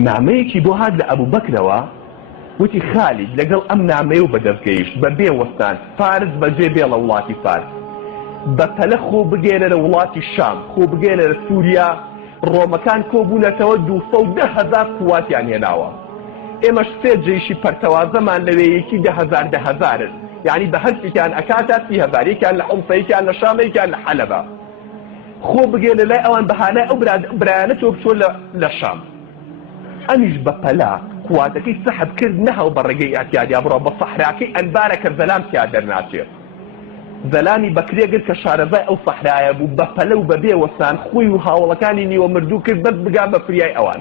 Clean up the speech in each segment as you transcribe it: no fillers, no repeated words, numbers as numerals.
نامەیەکی بۆ هات لە ئەبوو بەکرەوە وتی خالید لەگەڵ ئەم نامەیە و بەدەستگەیشت بە بێوەستان فارس بەجێ بێ لە وڵاتی فارس بەپەلە خۆ بگێرە لە وڵاتی شام خۆ بگێرە لە سووریا ڕۆمەکان کۆبوونەتەوە 210,000 قواتیان هێناوە ئێمەش سێ جێیشی پەرتەوازەمان لەوەیەکی 10,000 یعنی بە هەرچێکیان ئەکاتە 30,000 یەکیان لە حومسەیەکیان لە شام یەکیان لە حەلەبە خۆ بگێرە لای ئەوان بەهانای ئەو برایانە تۆ بچۆ لە شام ئەمیش بەپەلا قواتەکەی سەحب کرد نەهاو بە ڕێگەی ئەتیادیا بڕۆ بە سەحراکەی ئەنبارە کە زەلام تیا دەرناچێت زەلامی بەکرێگر کە شارەزای ئەو سەحرایە بوو بەپەلە و بەبێ وەسان خۆی و هاوڵەکانی نیوە مردوو کرد بەس بگا بە فریای ئەوان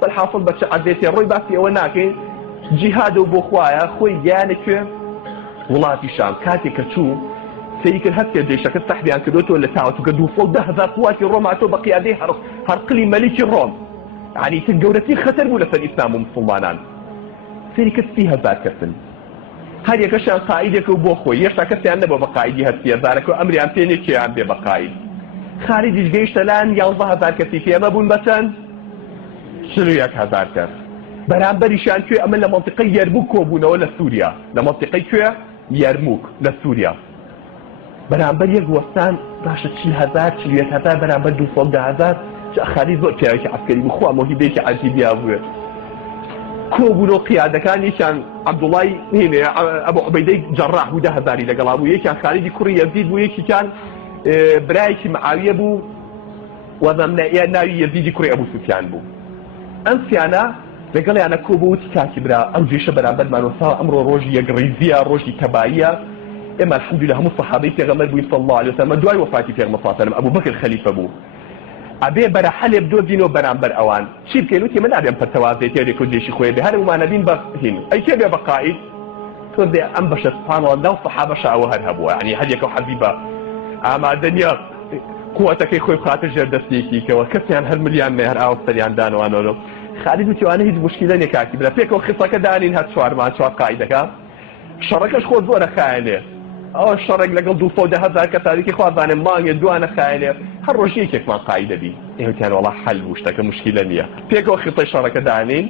بەڵحاصل بە چ عەزێتێ ڕۆی باسی ئەوە ناکەین جیهاد و بۆ خوایە خۆی گیانە کوێ وڵاتی شام کاتێک کە چوو سەیری کرد هەستێ جێشەکە سەحبیان کردوتەوە لە تاوەتوکە 210,000 قواتی ڕۆماتۆ بە قیادەی هەرقلی مەلیکی ڕۆم يعني تر گەورەترین خەتەر بوو لەسەر ئیسلام و مسلمانان سەیری کرد 30,000 کەسن هەر یەکەشیان قائیدێکە و بۆ خۆی هێشتا کەسیان نەبووە بە قائیدی هەر 30,000 و ئەمریان پێ نێ کێیان بێ بە قائید خالیدیش گەیشتە لایەن 11,000 کەسی پێمە بوون بە چەند 41,000 کەس بەرامبەریشیان کوێ ئەمە لە مەنتیقەی یەرموک کۆبوونەوە لە سووریا لە مەنتیقەی کوێ یەرموک لە سووریا بەرامبەر یەک وەستان باشە 40,000 41,000 بەرامبەر 210,000 خالی زۆر پیاوێکی عەسکەری بوو خوا مۆهیبەیەکی عەجیبیا بووێ کۆبوونەوە قیادەکانیشان عەبدوڵای هینێ ئەبوو عوبەیدەی جەڕاح بوو 10,000 لەگەڵا بوو یەکیان خالیدی کوڕی یەزید بوو یەکیان برایەکی معاویە بوو وەزەمنە ناوی یەزیدی کوڕی ئەبوو سوفیان بوو ئەم سیانە لەگەڵیانە کۆبوو وتی کاکی برا ئەم جێشە بەرامبەرمانەوەساوە ئەمڕۆ ڕۆژی یەکڕیزیە ڕۆژی تەباییە ئێمە الحەمدولillah هەموو سەحابەی پێغەمبەر بووین صلی الله علیه وسلم دوای وەفاتی پێغەمبەر صلی الله علیه وسلم ئەبوو بەکر خەلیفە بوو ئەبێ بەرە حەلێب دۆزینەوە بەرامبەر ئەوان چی بکەین وتی من نابێم پەرتەوازێت یارێک و دێشی خۆی بێ هەرمانە بین بە هین ئەی کێ بێ بە قائید تۆ دێ ئەم بەشە سوبحانەڵڵا داو سەحابەش ئەوە هەر هەبووە یعنی هەر یەکە حەزیبە ئامادە نییە قووەتەکەی خۆی بخاتە ژێر دەستێکیکەوە کەسیان هەر ملیان مێ هەر ئاوەستەریان دانەوانەوە خالید وتی وانە هیچ مشکلە نیە کاکی برا پێکەوە خسەکە دانین هەر چوارمان چوار قائیدەکە شەڕەکەش خۆ زۆرە خایەنێ ئەوە شەڕێک لەگەڵ 210,000 کە تاریکی خوازانێ مانگێ دوانە خایەنێ هەر ڕۆژ یەکێکمان قائیدە بی ئێوەتیان وەڵا حەل بوو شتەکە مشکلە نییە پێکەوە خطەی شەڕەکە دانین